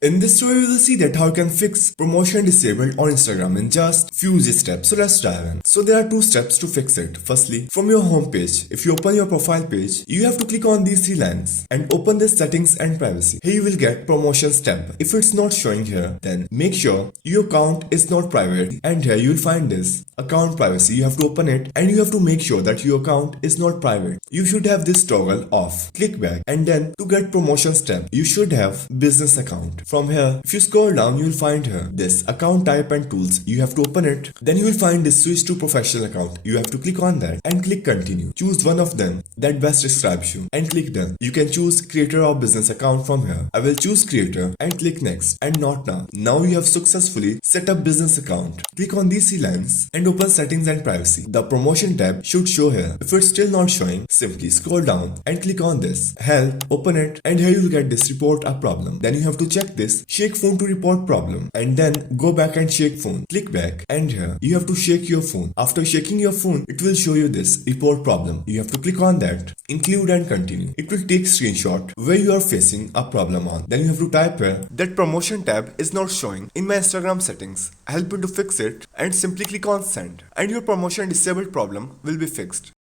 In this tutorial, you will see that how you can fix promotion disabled on Instagram in just few easy steps. So let's dive in. So there are two steps to fix it. Firstly, from your home page, if you open your profile page, you have to click on these three lines and open the settings and privacy. Here you will get promotions tab. If it's not showing here, then make sure your account is not private, and here you will find this account privacy. You have to open it and you have to make sure that your account is not private. You should have this toggle off. Click back, and then to get promotions tab, you should have business account. From here, if you scroll down, you will find here this account type and tools. You have to open it. Then you will find this switch to professional account. You have to click on that and click continue. Choose one of them that best describes you and click done. You can choose creator or business account from here. I will choose creator and click next and not now. Now you have successfully set up business account. Click on these three lines and open settings and privacy. The promotion tab should show here. If it's still not showing, simply scroll down and click on this help, open it, and here you will get this report a problem. Then you have to check this shake phone to report problem, and then go back and shake phone. Click back, and here you have to shake your phone. After shaking your phone, it will show you this report problem. You have to click on that, include and continue. It will take screenshot where you are facing a problem on. Then you have to type here that promotion tab is not showing in my Instagram settings. Help you to fix it, and simply click on send, and your promotion disabled problem will be fixed.